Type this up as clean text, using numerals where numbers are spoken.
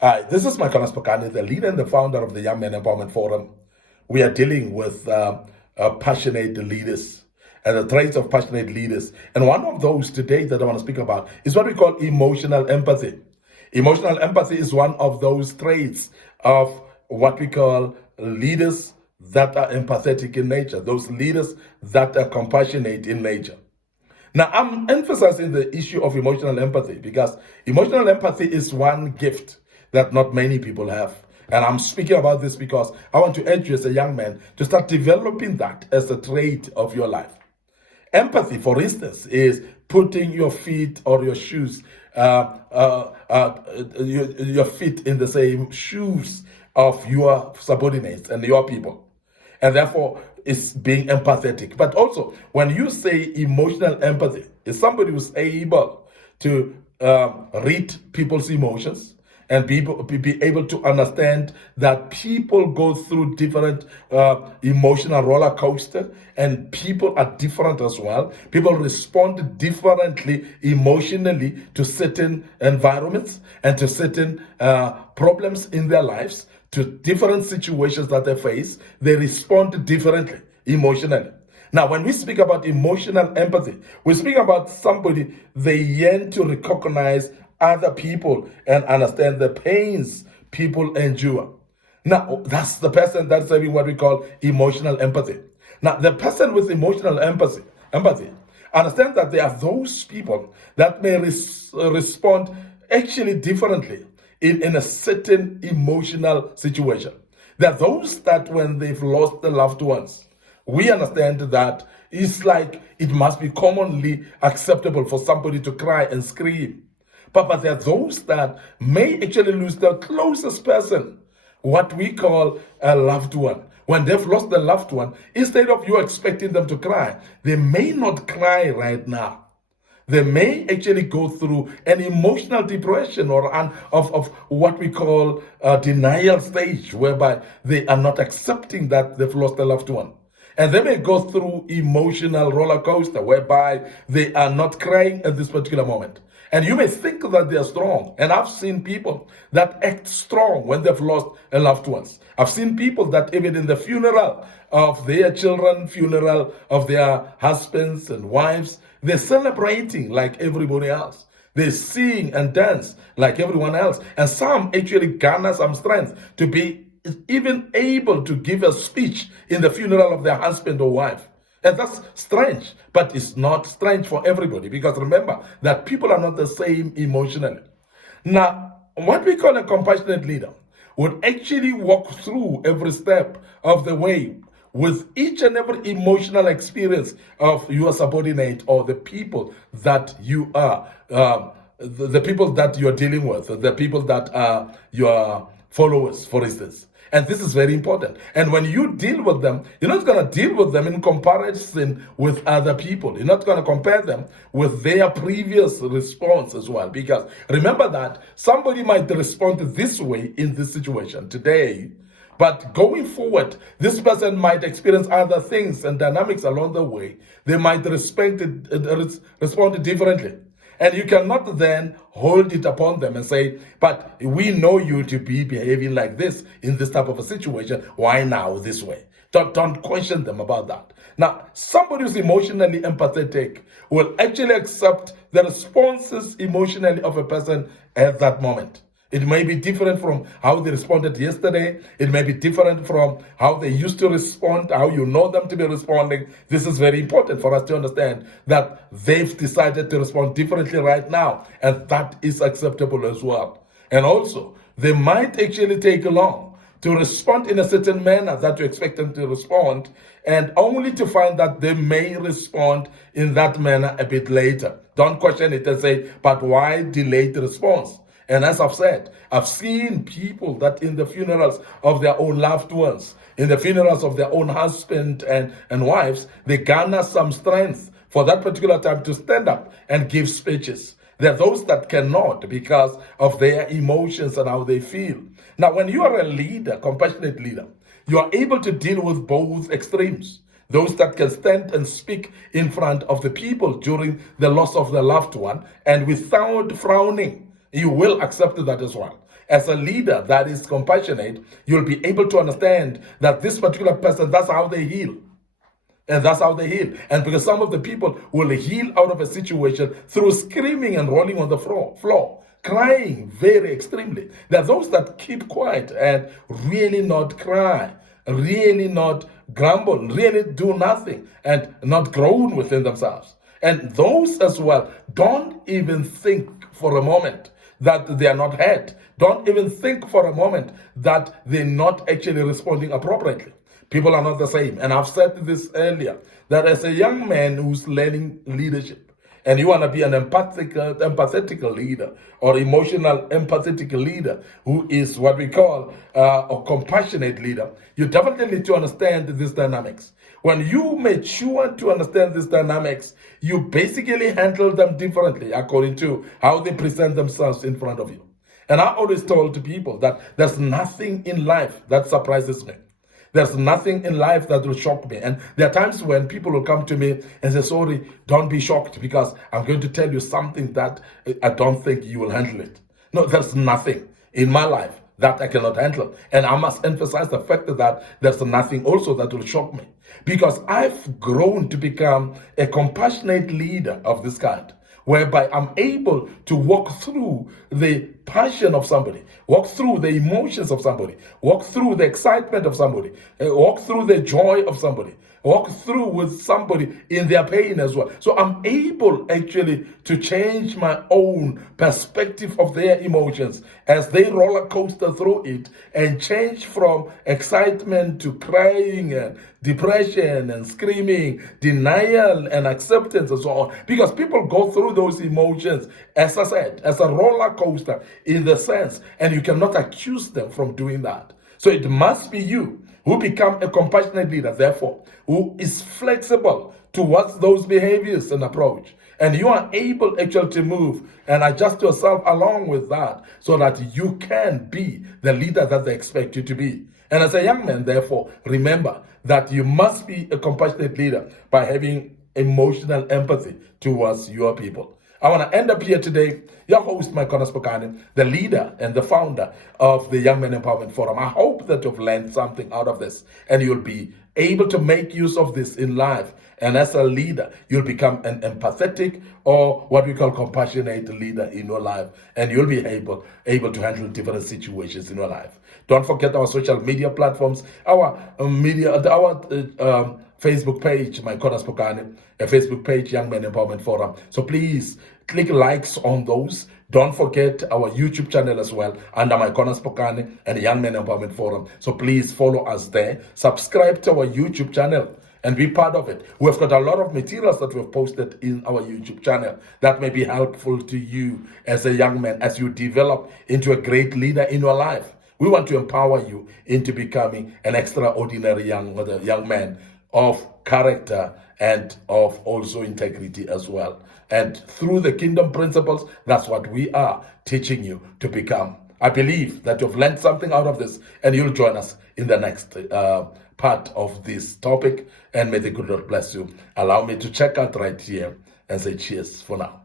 Hi, this is Micornus, Phokane, the leader and the founder of the Young Men Empowerment Forum. We are dealing with passionate leaders and the traits of passionate leaders. And one of those today that I want to speak about is what we call emotional empathy. Emotional empathy is one of those traits of what we call leaders that are empathetic in nature, those leaders that are compassionate in nature. Now, I'm emphasizing the issue of emotional empathy because emotional empathy is one gift that not many people have. And I'm speaking about this because I want to urge you as a young man to start developing that as a trait of your life. Empathy, for instance, is putting your feet or your shoes, your feet in the same shoes of your subordinates and your people. And therefore, it's being empathetic. But also, when you say emotional empathy, is somebody who's able to read people's emotions and be able to understand that people go through different emotional roller coaster, and people are different as well. People respond differently emotionally to certain environments and to certain problems in their lives, to different situations that they face. They respond differently emotionally. Now, when we speak about emotional empathy, we speak about somebody they yearn to recognize other people and understand the pains people endure. Now, that's the person that's having what we call emotional empathy. Now, the person with emotional empathy, understand that there are those people that may respond actually differently in a certain emotional situation. There are those that when they've lost their loved ones, we understand that it's like it must be commonly acceptable for somebody to cry and scream. But there are those that may actually lose their closest person, what we call a loved one. When they've lost their loved one, instead of you expecting them to cry, they may not cry right now. They may actually go through an emotional depression or of what we call a denial stage, whereby they are not accepting that they've lost a loved one. And they may go through emotional roller coaster, whereby they are not crying at this particular moment. And you may think that they are strong. And I've seen people that act strong when they've lost a loved ones. I've seen people that even in the funeral of their children, funeral of their husbands and wives, they're celebrating like everybody else. They sing and dance like everyone else. And some actually garner some strength to be even able to give a speech in the funeral of their husband or wife. And that's strange, but it's not strange for everybody, because remember that people are not the same emotionally. Now, what we call a compassionate leader would actually walk through every step of the way with each and every emotional experience of your subordinate or the people that you are, the people that you're dealing with, the people that are your followers, for instance. And this is very important. And when you deal with them, you're not going to deal with them in comparison with other people. You're not going to compare them with their previous response as well. Because remember that somebody might respond this way in this situation today, but going forward, this person might experience other things and dynamics along the way. They might respond differently. And you cannot then hold it upon them and say, but we know you to be behaving like this in this type of a situation. Why now this way? Don't question them about that. Now, somebody who's emotionally empathetic will actually accept the responses emotionally of a person at that moment. It may be different from how they responded yesterday. It may be different from how they used to respond, how you know them to be responding. This is very important for us to understand that they've decided to respond differently right now, and that is acceptable as well. And also, they might actually take long to respond in a certain manner that you expect them to respond, and only to find that they may respond in that manner a bit later. Don't question it and say, but why delayed response? And as I've said, I've seen people that in the funerals of their own loved ones, in the funerals of their own husband and wives, they garner some strength for that particular time to stand up and give speeches. There are those that cannot because of their emotions and how they feel. Now, when you are a leader, compassionate leader, you are able to deal with both extremes. Those that can stand and speak in front of the people during the loss of the loved one and without frowning, You will accept that as well. As a leader that is compassionate, you'll be able to understand that this particular person, that's how they heal. And that's how they heal. And because some of the people will heal out of a situation through screaming and rolling on the floor, crying very extremely. There are those that keep quiet and really not cry, really not grumble, really do nothing, and not groan within themselves. And those as well don't even think for a moment that they are not heard. Don't even think for a moment that they're not actually responding appropriately. People are not the same. And I've said this earlier, that as a young man who's learning leadership, and you want to be an empathetic leader or emotional empathetic leader who is what we call a compassionate leader, you definitely need to understand these dynamics. When you mature to understand these dynamics, you basically handle them differently according to how they present themselves in front of you. And I always told people that there's nothing in life that surprises me. There's nothing in life that will shock me. And there are times when people will come to me and say, sorry, don't be shocked because I'm going to tell you something that I don't think you will handle it. No, there's nothing in my life that I cannot handle. And I must emphasize the fact that there's nothing also that will shock me, because I've grown to become a compassionate leader of this kind, whereby I'm able to walk through the passion of somebody, walk through the emotions of somebody, walk through the excitement of somebody, walk through the joy of somebody, walk through with somebody in their pain as well. So I'm able actually to change my own perspective of their emotions as they roller coaster through it, and change from excitement to crying and depression and screaming, denial and acceptance and so on. Because people go through those emotions, as I said, as a roller coaster in the sense, and you cannot accuse them from doing that. So it must be you who become a compassionate leader, therefore, who is flexible towards those behaviors and approach. And you are able actually to move and adjust yourself along with that so that you can be the leader that they expect you to be. And as a young man, therefore, remember that you must be a compassionate leader by having emotional empathy towards your people. I want to end up here today. Your host, Micornus, Phokane, the leader and the founder of the Young Men Empowerment Forum. I hope that you've learned something out of this and you'll be able to make use of this in life. And as a leader, you'll become an empathetic or what we call compassionate leader in your life. And you'll be able to handle different situations in your life. Don't forget our social media platforms, our Facebook page, Micornus Phokane, a Facebook page, Young Men Empowerment Forum. So please click likes on those. Don't forget our YouTube channel as well, under Micornus Phokane and Young Men Empowerment Forum. So please follow us there. Subscribe to our YouTube channel and be part of it. We've got a lot of materials that we've posted in our YouTube channel that may be helpful to you as a young man, as you develop into a great leader in your life. We want to empower you into becoming an extraordinary young man of character and of also integrity as well. And through the kingdom principles, that's what we are teaching you to become. I believe that you've learned something out of this, and you'll join us in the next part of this topic. And may the good Lord bless you. Allow me to check out right here and say cheers for now.